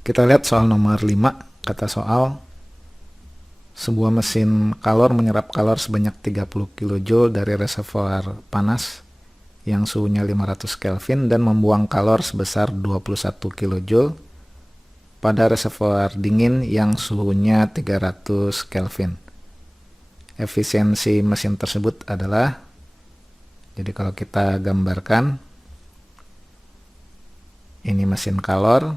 Kita lihat soal nomor 5. Kata soal, sebuah mesin kalor menyerap kalor sebanyak 30 kJ dari reservoir panas yang suhunya 500 Kelvin dan membuang kalor sebesar 21 kJ pada reservoir dingin yang suhunya 300 Kelvin. Efisiensi mesin tersebut adalah, jadi kalau kita gambarkan, ini mesin kalor,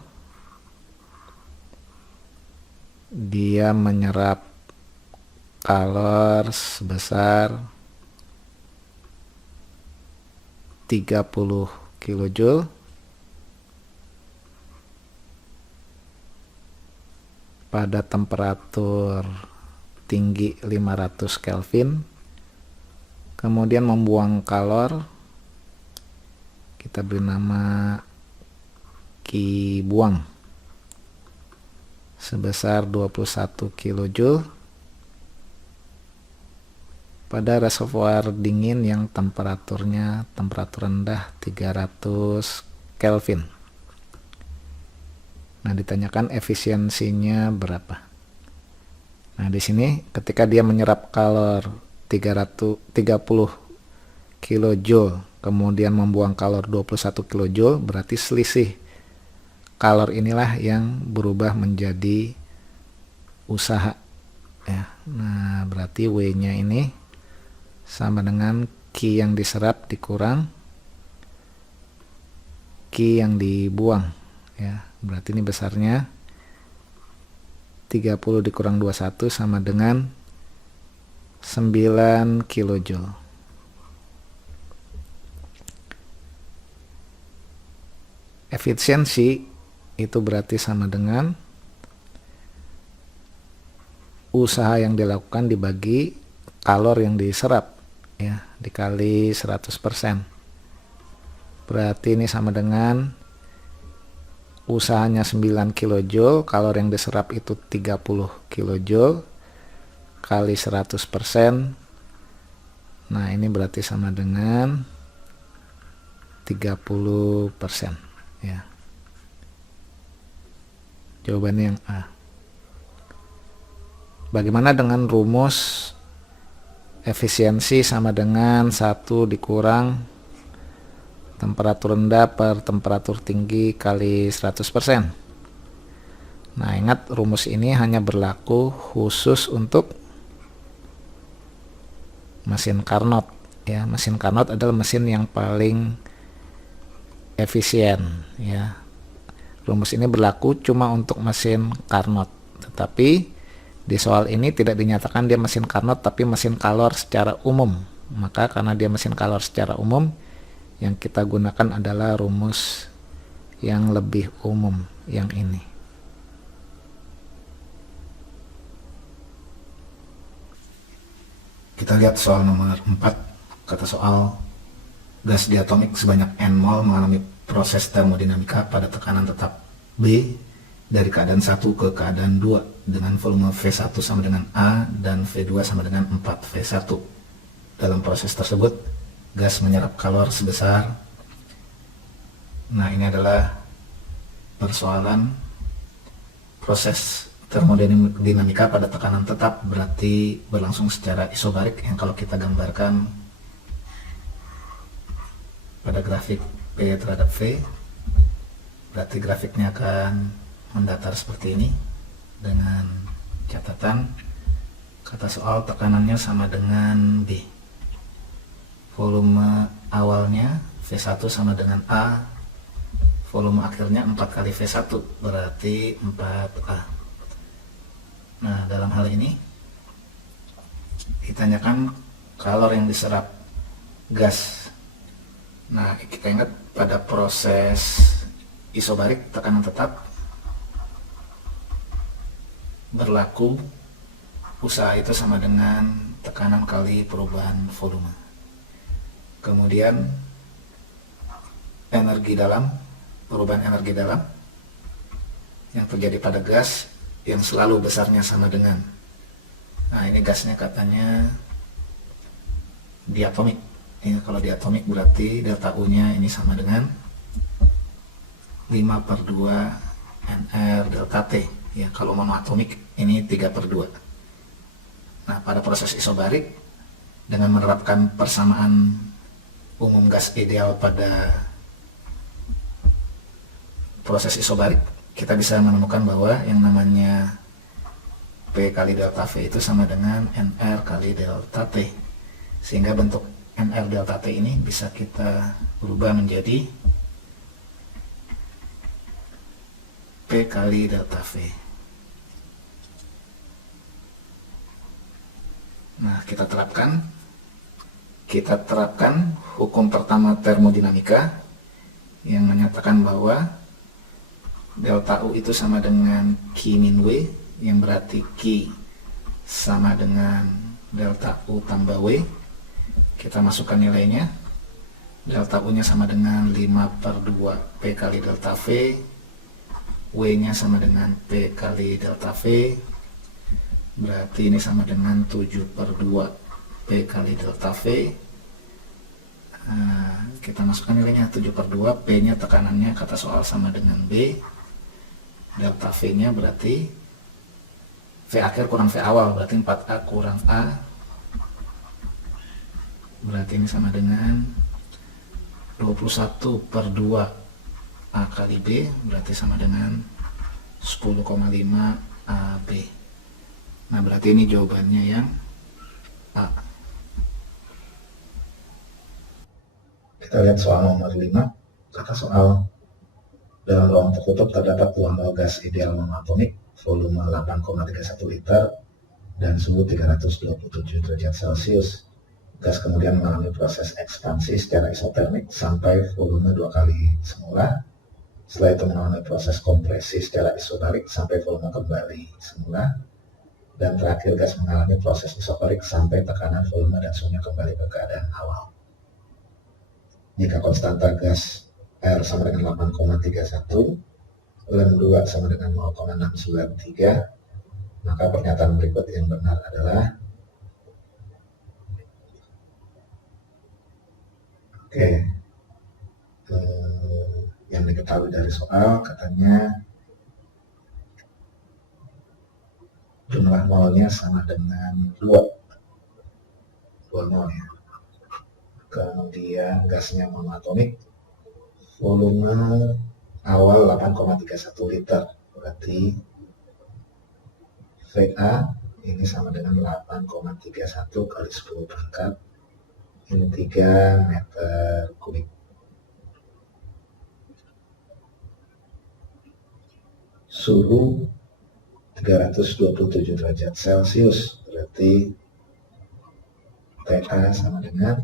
dia menyerap kalor sebesar 30 kJ pada temperatur tinggi 500 Kelvin, kemudian membuang kalor, kita beri nama Q buang, sebesar 21 kJ pada reservoir dingin yang temperatur rendah 300 Kelvin. Nah, ditanyakan efisiensinya berapa. Nah, di sini ketika dia menyerap kalor 30 kJ kemudian membuang kalor 21 kJ, berarti selisih kalor inilah yang berubah menjadi usaha ya. Nah, berarti W-nya ini sama dengan Q yang diserap dikurang Q yang dibuang ya. Berarti ini besarnya 30 dikurang 21 sama dengan 9 kJ. Efisiensi itu berarti sama dengan usaha yang dilakukan dibagi kalor yang diserap ya, dikali 100%. Berarti ini sama dengan usahanya 9 kJ, kalor yang diserap itu 30 kJ kali 100%. Nah, ini berarti sama dengan 30% ya. Jawabannya yang A. Bagaimana dengan rumus efisiensi sama dengan 1 dikurang temperatur rendah per temperatur tinggi kali 100%. Nah, ingat rumus ini hanya berlaku khusus untuk mesin Carnot ya. Mesin Carnot adalah mesin yang paling efisien ya. Rumus ini berlaku cuma untuk mesin Carnot. Tetapi di soal ini tidak dinyatakan dia mesin Carnot tapi mesin kalor secara umum. Maka karena dia mesin kalor secara umum, yang kita gunakan adalah rumus yang lebih umum, yang ini. Kita lihat soal nomor 4. Kata soal, gas diatomik sebanyak N mol mengalami proses termodinamika pada tekanan tetap B dari keadaan 1 ke keadaan 2 dengan volume V1 sama dengan A dan V2 sama dengan 4V1. Dalam proses tersebut, gas menyerap kalor sebesar, nah ini adalah persoalan proses termodinamika pada tekanan tetap, berarti berlangsung secara isobarik yang kalau kita gambarkan pada grafik P terhadap V, berarti grafiknya akan mendatar seperti ini dengan catatan kata soal tekanannya sama dengan B. Volume awalnya V1 sama dengan A, volume akhirnya 4 kali V1 berarti 4A. Nah, dalam hal ini ditanyakan kalor yang diserap gas. Nah, kita ingat pada proses isobarik tekanan tetap berlaku usaha itu sama dengan tekanan kali perubahan volume. Kemudian energi dalam, perubahan energi dalam yang terjadi pada gas yang selalu besarnya sama dengan, nah ini gasnya katanya diatomik ya. Kalau diatomik berarti delta U nya ini sama dengan 5/2 NR delta T. Ya, kalau monoatomik ini 3/2. Nah, pada proses isobarik dengan menerapkan persamaan umum gas ideal pada proses isobarik, kita bisa menemukan bahwa yang namanya P kali delta V itu sama dengan NR kali delta T. Sehingga bentuk NR delta T ini bisa kita ubah menjadi P kali delta V. Nah, kita terapkan hukum pertama termodinamika yang menyatakan bahwa delta U itu sama dengan Q min W, yang berarti Q sama dengan delta U tambah W. Kita masukkan nilainya. Delta U nya sama dengan 5/2 P kali delta V, W nya sama dengan P kali delta V, berarti ini sama dengan 7/2 P kali delta V. Nah, kita masukkan nilainya 7/2, P nya tekanannya kata soal sama dengan B, delta V nya berarti V akhir kurang V awal, berarti 4A kurang A, berarti ini sama dengan 21/2 A kali B, berarti sama dengan 10,5 AB. Nah, berarti ini jawabannya yang A. Kita lihat soal nomor 5. Kata soal, dalam ruang tertutup terdapat 2 mol gas ideal monoatomik, volume 8,31 liter, dan suhu 327 derajat Celcius. Gas kemudian mengalami proses ekspansi secara isotermik sampai volume 2 kali semula. Setelah itu mengalami proses kompresi secara isobarik sampai volume kembali semula. Dan terakhir gas mengalami proses isobarik sampai tekanan, volume, dan suhunya kembali ke keadaan awal. Jika konstanta gas R sama dengan 8,31, ln 2 sama dengan 0,693, maka pernyataan berikut yang benar adalah yang diketahui dari soal katanya jumlah molnya sama dengan 2 mol ya. Kemudian gasnya monoatomik, volume awal 8,31 liter, berarti VA ini sama dengan 8,31 kali 10 pangkat ini 3 meter kubik. Suhu 327 derajat Celcius, berarti TA sama dengan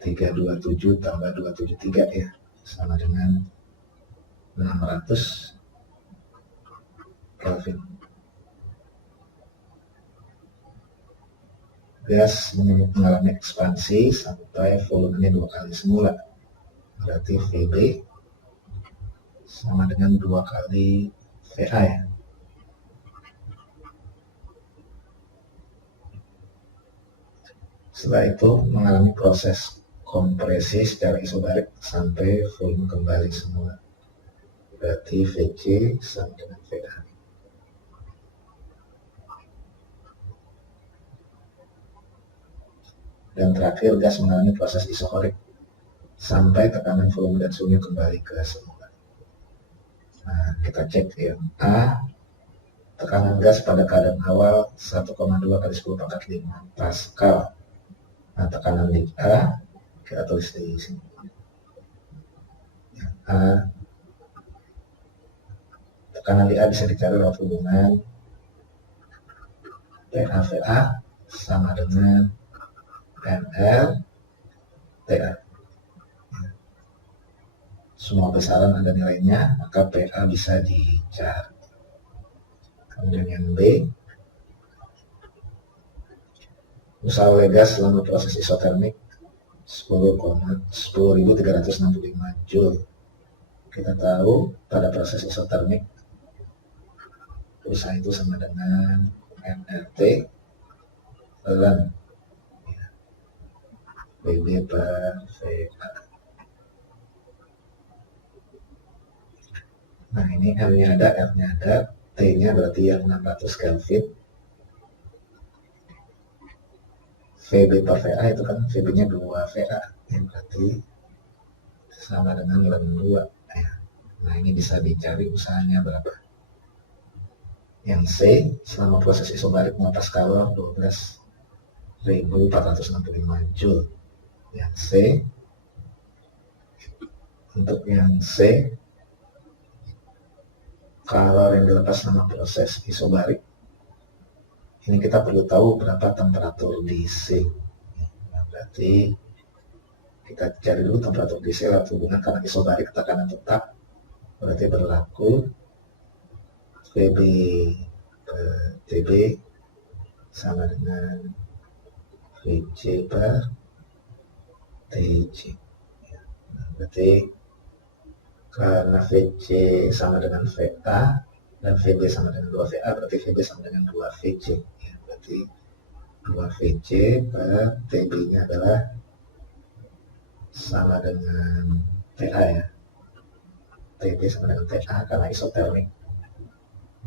327 tambah 273 ya, sama dengan 600 Kelvin. Gas mengalami ekspansi sampai volumenya 2 kali semula, berarti VB sama dengan 2 kali VA ya. Setelah itu mengalami proses kompresi secara isobarik sampai volume kembali semula, berarti VC sama dengan VA. Dan terakhir gas mengalami proses isobarik sampai tekanan, volume, dan suhunya kembali ke semula. Nah, kita cek yang A, tekanan gas pada keadaan awal 1,2 kali 10 pangkat 5 Pascal. Nah, tekanan di A kita tulis di sini. Yang A, tekanan di A bisa dicari lewat hubungan PAVA sama dengan NR TA. Semua besaran ada nilainya, maka PA bisa dicari. Kemudian yang B, usaha oleh gas selama proses isotermik 10.365 Joule. Kita tahu pada proses isotermik usaha itu sama dengan nRT ln BB per VA. Nah ini M-nya ada, R-nya ada, T-nya berarti yang 600 Kelvin. VB per VA itu kan VB-nya 2 VA, yang berarti sama dengan ln 2. Nah ini bisa dicari usahanya berapa. Yang C selama proses isobarik mengatas kalor 12.465 Joule. Yang C, untuk yang C, kalor yang dilepas selama proses isobarik, ini kita perlu tahu berapa temperatur DC. Nah, berarti kita cari dulu temperatur DC lewat hubungan karena isobarik tekanan tetap, berarti berlaku VB per TB sama dengan VC per TC. Nah, berarti karena VC sama dengan VA dan VB sama dengan 2 VA, berarti VB sama dengan 2 VC. Berarti 2 VC per TB-nya adalah sama dengan TA ya. TB sama dengan TA karena isotermik.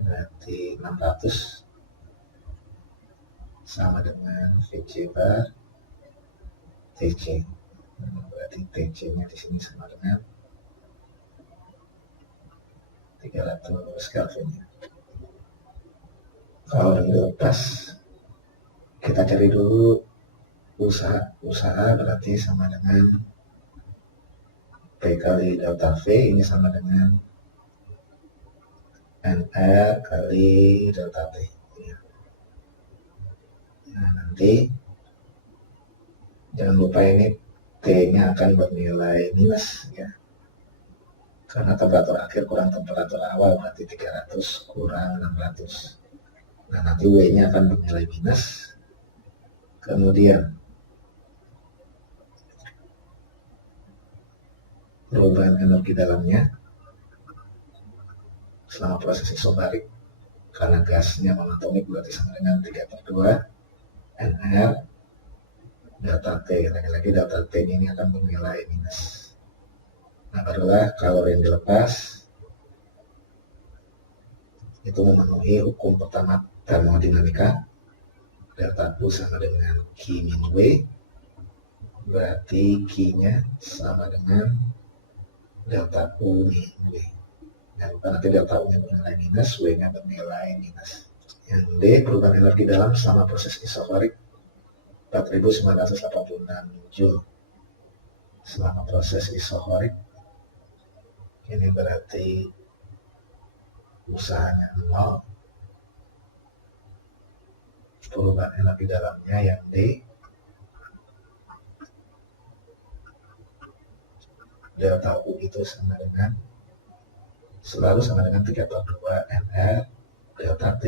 Berarti 600 sama dengan VC per TC. Berarti TC-nya di sini sama dengan 300 Kelvin. Kalau yang dilepas, kita cari dulu usaha berarti sama dengan P kali delta V, ini sama dengan NR kali delta T. Nah, nanti jangan lupa ini T-nya akan bernilai minus ya. Karena temperatur akhir kurang temperatur awal, berarti 300 kurang 600. Nah, nanti W-nya akan bernilai minus. Kemudian perubahan energi dalamnya selama proses isobarik, karena gasnya monoatomik berarti sama dengan 3/2 NR delta T. Lagi-lagi delta T ini akan bernilai minus. Nah, barulah kalor yang dilepas itu memenuhi hukum pertama termodinamika. Delta U sama dengan Q min W, berarti Q-nya sama dengan delta U min W. Nah, nanti delta U-nya bernilai minus, W-nya bernilai minus. Yang D, perubahan energi dalam selama proses isobarik 4.986 Joule. Selama proses isobarik, ini berarti usahanya 0, perubahan energi dalamnya yang D, delta U itu sama dengan selalu sama dengan 3/2 NR delta T.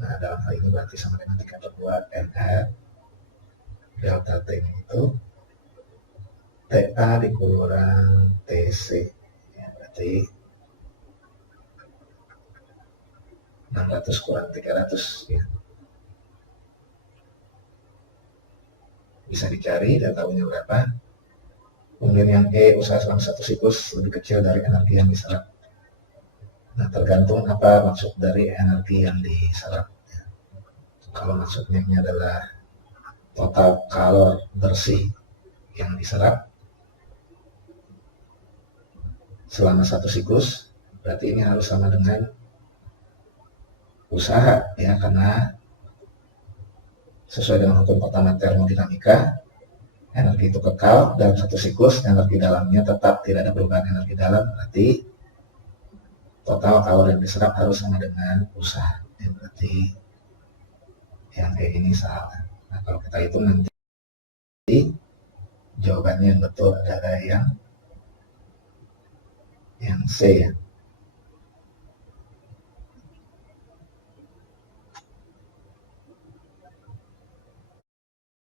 Nah, dalam hal ini berarti sama dengan 3/2 NR delta T itu TA dikurang TC, ya, berarti 600 kurang 300 ya. Bisa dicari delta U-nya berapa. Kemudian yang E, usaha selama satu siklus lebih kecil dari energi yang diserap. Nah, tergantung apa maksud dari energi yang diserap. Kalau maksudnya ini adalah total kalor bersih yang diserap selama satu siklus, berarti ini harus sama dengan usaha ya, karena sesuai dengan hukum pertama termodinamika, energi itu kekal dalam satu siklus, energi dalamnya tetap, tidak ada perubahan energi dalam, berarti total kalor yang diserap harus sama dengan usaha ya, berarti yang kayak ini salah. Nah, kalau kita hitung nanti jawabannya yang betul adalah yang C ya.